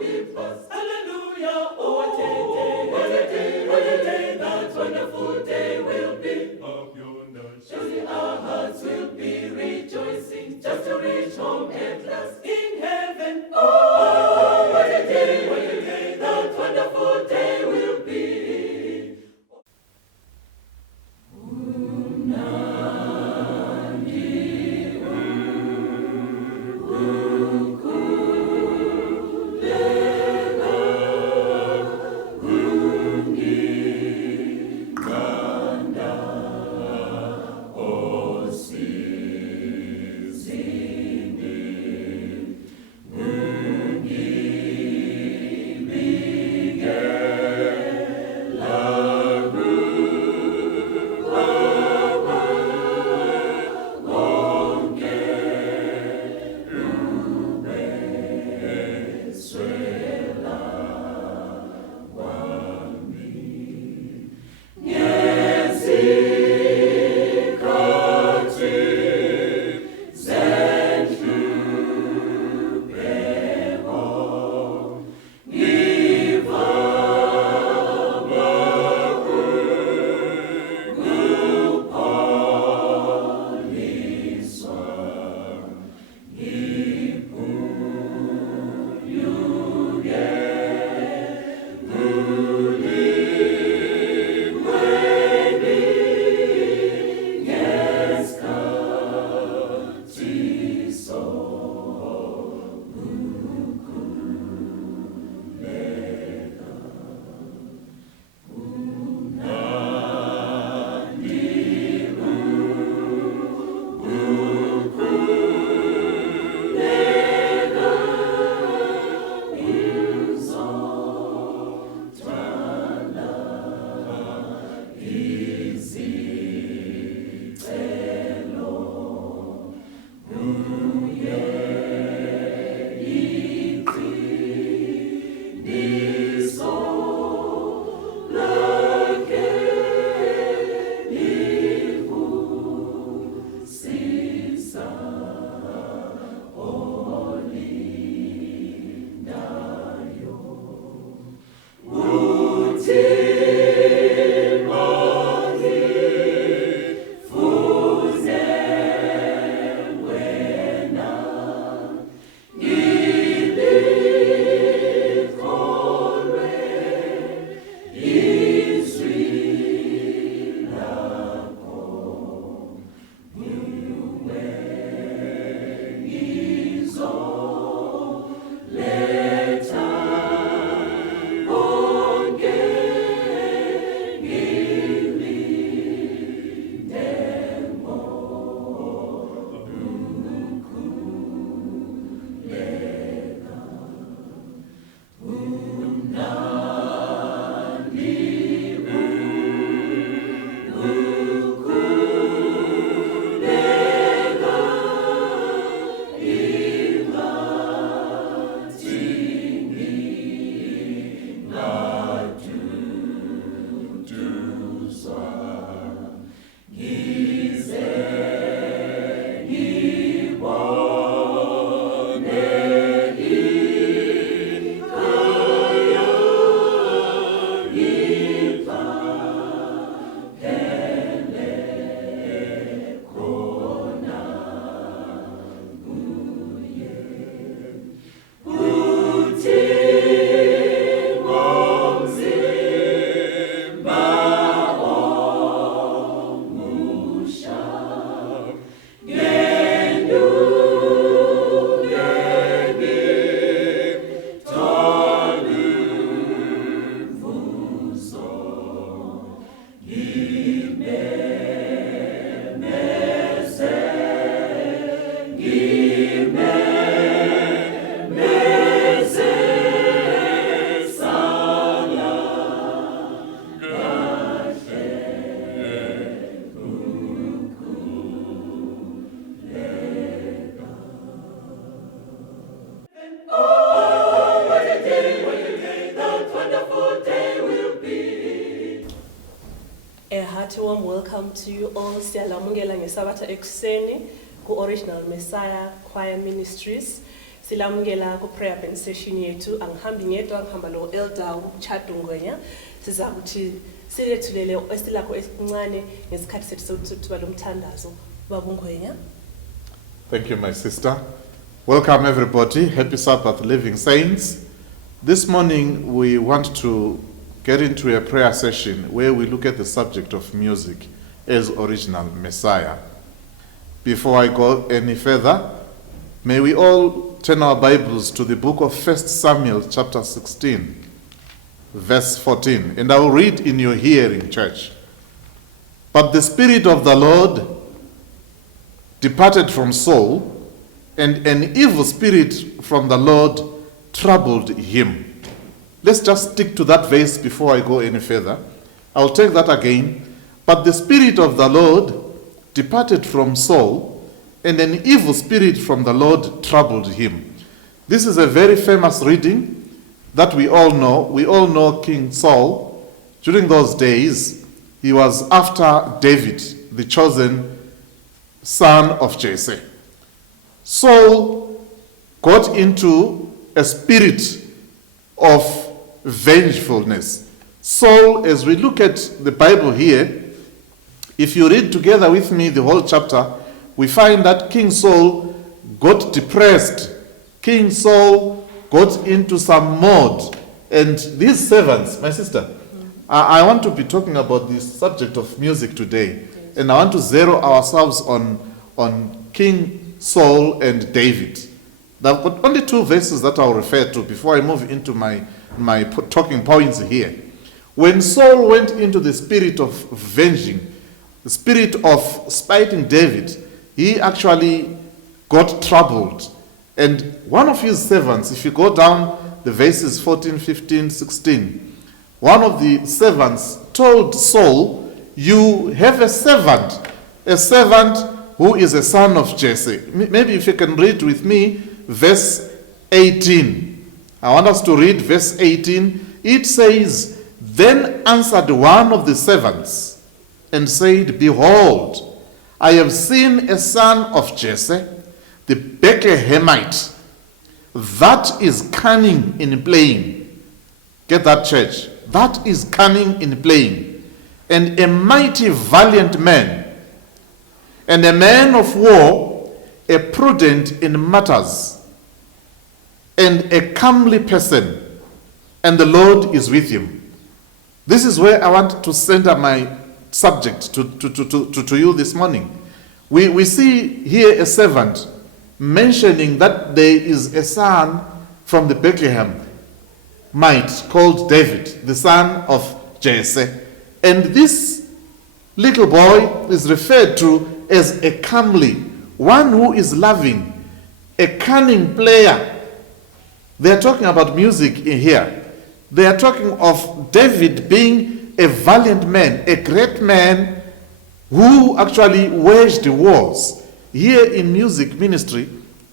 be blessed. Hallelujah. Oh, what a day, what a day, what a day, that wonderful day will be. Of your night. Surely our hearts will be rejoicing just to reach home at last in heaven. Oh, what a day, that wonderful day will be. hearty warm welcome to you all. Siyalamukela ngesabatha ekuseni ku Original Messiah Choir Ministries. Silamukela ku prayer band session yethu angihambi ngedwa ngihamba lo Elder uChadu Ngwenya siza ukuthi silethulele esilakho esincane ngesikhathi sethu sokuthuba lomthandazo baba Ngwenya. Thank you, my sister. Welcome, everybody. Happy Sabbath, living saints. This morning, we want to get into a prayer session where we look at the subject of music as original Messiah. Before I go any further, may we all turn our Bibles to the book of 1 Samuel chapter 16, verse 14. And I will read in your hearing, church. But the Spirit of the Lord departed from Saul, and an evil spirit from the Lord troubled him. Let's just stick to that verse before I go any further. I'll take that again. But the Spirit of the Lord departed from Saul, and an evil spirit from the Lord troubled him. This is a very famous reading that we all know. We all know King Saul. During those days, he was after David, the chosen son of Jesse. Saul got into a spirit of vengefulness. Saul, as we look at the Bible here, if you read together with me the whole chapter, we find that King Saul got depressed. King Saul got into some mode. And these servants, my sister, I want to be talking about this subject of music today. And I want to zero ourselves on King Saul and David. There are only two verses that I'll refer to before I move into my talking points here. When Saul went into the spirit of venging, the spirit of spiting David, he actually got troubled. And one of his servants, if you go down the verses 14, 15, 16, one of the servants told Saul, "You have a servant who is a son of Jesse." Maybe if you can read with me verse 18. I want us to read verse 18. It says, "Then answered one of the servants and said, Behold, I have seen a son of Jesse, the Bethlehemite, that is cunning in playing." Get that, church? That is cunning in playing. "And a mighty valiant man, and a man of war, a prudent in matters, and a comely person, and the Lord is with him." This is where I want to center my subject to you this morning. We see here a servant mentioning that there is a son from the Bethlehem might called David, the son of Jesse. And this little boy is referred to as a comely, one who is loving, a cunning player. They are talking about music in here. They are talking of David being a valiant man, a great man who actually waged wars. Here in music ministry,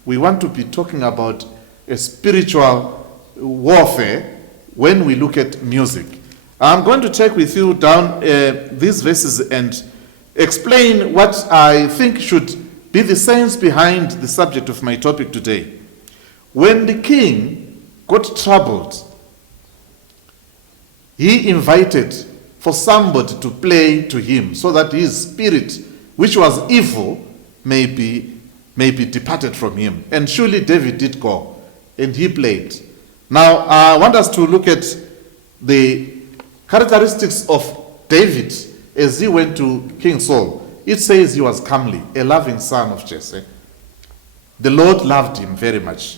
we want to be talking about a spiritual warfare when we look at music. I'm going to take with you down these verses and explain what I think should be the sense behind the subject of my topic today. When the king got troubled, he invited for somebody to play to him so that his spirit, which was evil, may be departed from him. And surely David did go, and he played. Now, I want us to look at the characteristics of David as he went to King Saul. It says he was comely, a loving son of Jesse. The Lord loved him very much.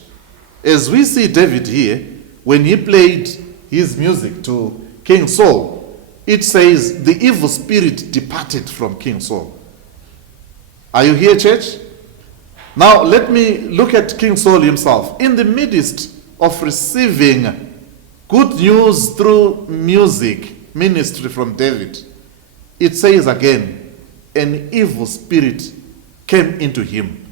As we see David here, when he played his music to King Saul, it says the evil spirit departed from King Saul. Are you here, church? Now, let me look at King Saul himself. In the midst of receiving good news through music ministry from David, it says again, an evil spirit came into him,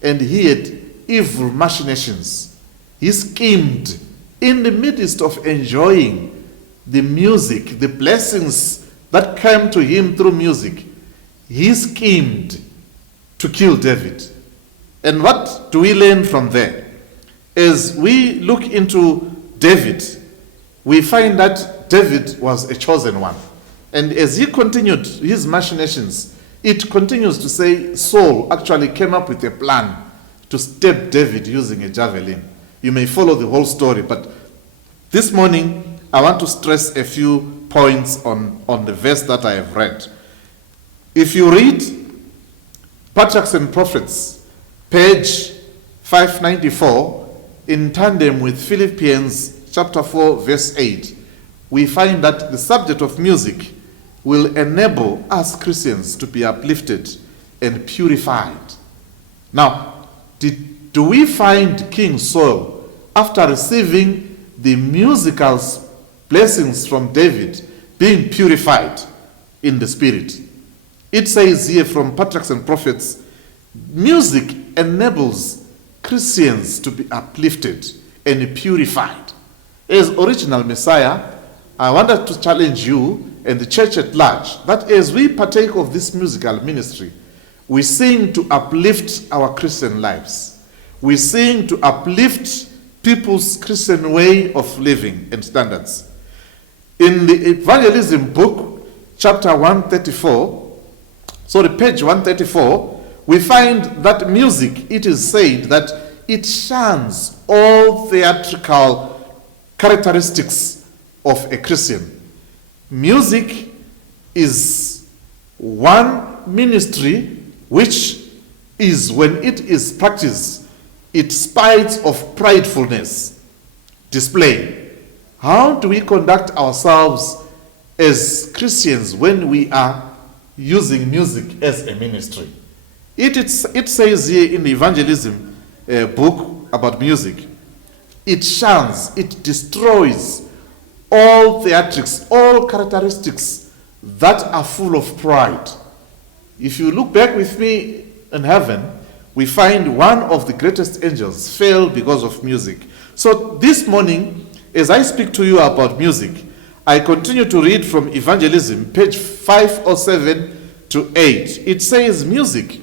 and he had evil machinations. He schemed in the midst of enjoying the music, the blessings that came to him through music. He schemed to kill David. And what do we learn from there? as we look into David, we find that David was a chosen one. And as he continued his machinations, it continues to say Saul actually came up with a plan to stab David using a javelin. You may follow the whole story, but this morning I want to stress a few points on the verse that I have read. If you read Patriarchs and Prophets, page 594, in tandem with Philippians chapter 4, verse 8, we find that the subject of music will enable us Christians to be uplifted and purified. Now, do we find King Saul, after receiving the musical blessings from David, being purified in the spirit? It says here from Patriarchs and Prophets, music enables Christians to be uplifted and purified. As original Messiah, I wanted to challenge you and the church at large that as we partake of this musical ministry, we sing to uplift our Christian lives. We sing to uplift people's Christian way of living and standards. In the evangelism book, chapter 134, page 134, we find that music, it is said that it shuns all theatrical characteristics of a Christian. Music is one ministry which is, when it is practiced, it spites of pridefulness display. How do we conduct ourselves as Christians when we are using music as a ministry? It says here in the evangelism book about music, it shuns, it destroys all theatrics, all characteristics that are full of pride. If you look back with me in heaven, we find one of the greatest angels fell because of music. So this morning, as I speak to you about music, I continue to read from evangelism, page 507 to 8. It says music,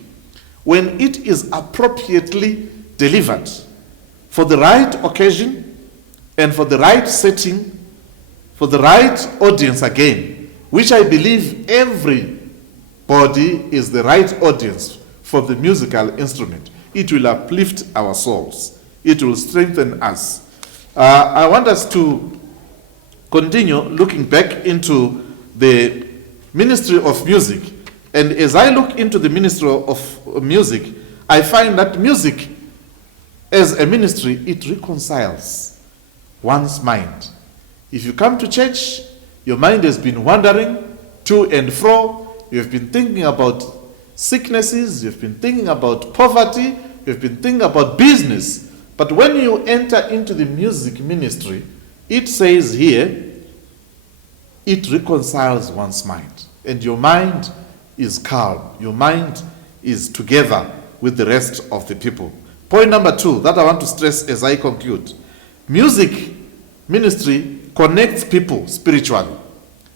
when it is appropriately delivered for the right occasion and for the right setting, for the right audience again, which I believe everybody is the right audience for the musical instrument, it will uplift our souls. It will strengthen us. I want us to continue looking back into the ministry of music. And as I look into the ministry of music, I find that music as a ministry, it reconciles one's mind. If you come to church, your mind has been wandering to and fro. You've been thinking about sicknesses, you've been thinking about poverty, you've been thinking about business. But when you enter into the music ministry, it says here, it reconciles one's mind. And your mind is calm. Your mind is together with the rest of the people. Point number 2 that I want to stress as I conclude. Music ministry connects people spiritually.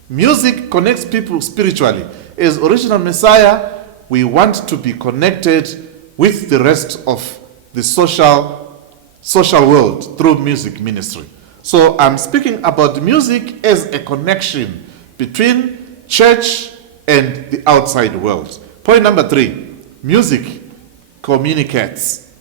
Music connects people spiritually. As original Messiah, we want to be connected with the rest of the social world through music ministry. So I'm speaking about music as a connection between church and the outside world. Point number 3, music communicates.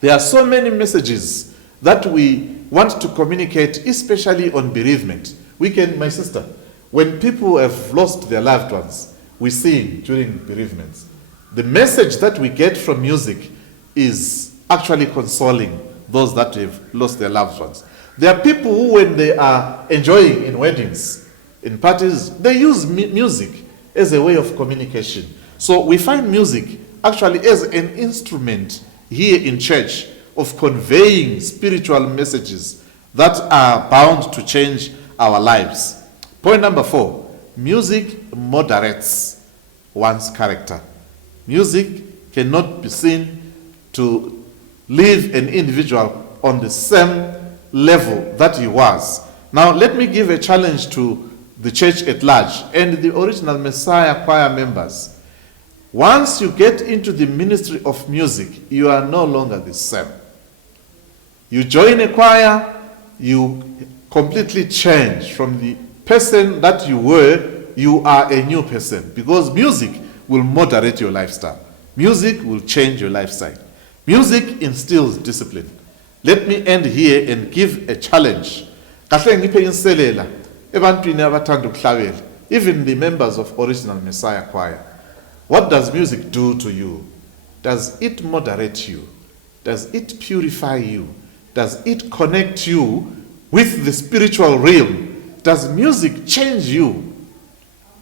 There are so many messages that we want to communicate, especially on bereavement. My sister, when people have lost their loved ones, we sing during bereavements. The message that we get from music is actually consoling those that have lost their loved ones. There are people who, when they are enjoying in weddings, in parties, they use music as a way of communication. So we find music actually as an instrument here in church of conveying spiritual messages that are bound to change our lives. Point number 4, music moderates one's character. Music cannot be seen to leave an individual on the same level that he was. Now, let me give a challenge to the church at large and the original Messiah choir members. Once you get into the ministry of music, you are no longer the same. You join a choir, you completely change from the person that you were, you are a new person, because music will moderate your lifestyle. Music will change your lifestyle. Music instills discipline. Let me end here and give a challenge. Kahle ngiphe inselela ebantwini abathanda ukuhlabela, even the members of Original Messiah Choir. What does music do to you? Does it moderate you? Does it purify you? Does it connect you with the spiritual realm? Does music change you?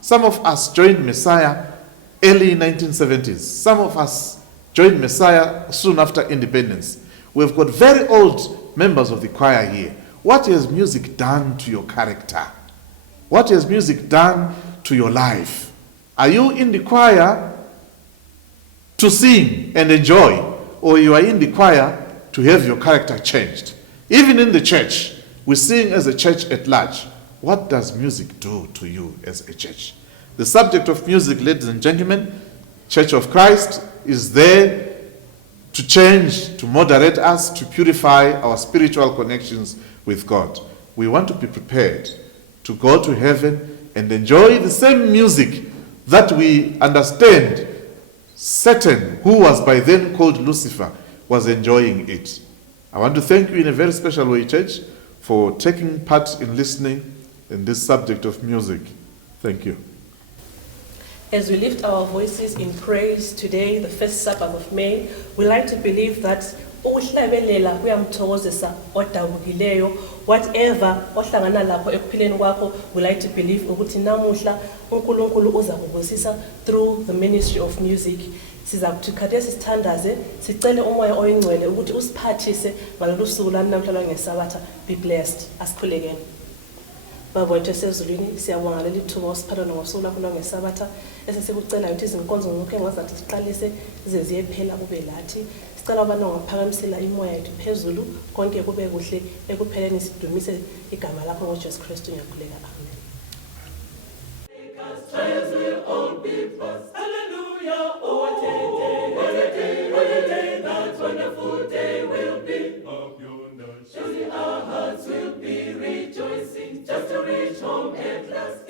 Some of us joined Messiah early 1970s. Some of us joined Messiah soon after independence. We've got very old members of the choir here. What has music done to your character? What has music done to your life? Are you in the choir to sing and enjoy, or you are in the choir to have your character changed? Even in the church, we sing as a church at large. What does music do to you as a church? The subject of music, ladies and gentlemen, Church of Christ, is there to change, to moderate us, to purify our spiritual connections with God. We want to be prepared to go to heaven and enjoy the same music that we understand Satan, who was by then called Lucifer, was enjoying it. I want to thank you in a very special way, church, for taking part in listening in this subject of music. Thank you. As we lift our voices in praise today, the first Sabbath of May, we like to believe that ukuhlabelela kuyamthokozisa odabukileyo, whatever ohlangana lapho ekuphileni kwakho, we like to believe ukuthi namuhla uNkulunkulu uza kubusisa through the ministry of music. Siza kuthi khathesi sithandaze, sicele umoya oyingcwele ukuthi usiphathise ngalolu suku lanamhla ngeSabatha. Be blessed. Asikhulekeni. Baba wethu esezulwini, siyabonga leli thuba osiphatha ngosuku lakho ngeSabatha, esesikucela ukuthi izinkonzo zonke ngazathi siqalise zize ziyephela kube lathi. Sicela abantu ngaphakamisela imoya yethu phezulu, konke kube kuhle, ekupheleni sidumise igama lakho ngoJesu Kristu ngiyakhuleka. Amen. Trials will all be past. Hallelujah. Oh, what a day, what a day, what a day. That wonderful day will be. Up yonder. Surely our hearts will be rejoicing just to reach home at last.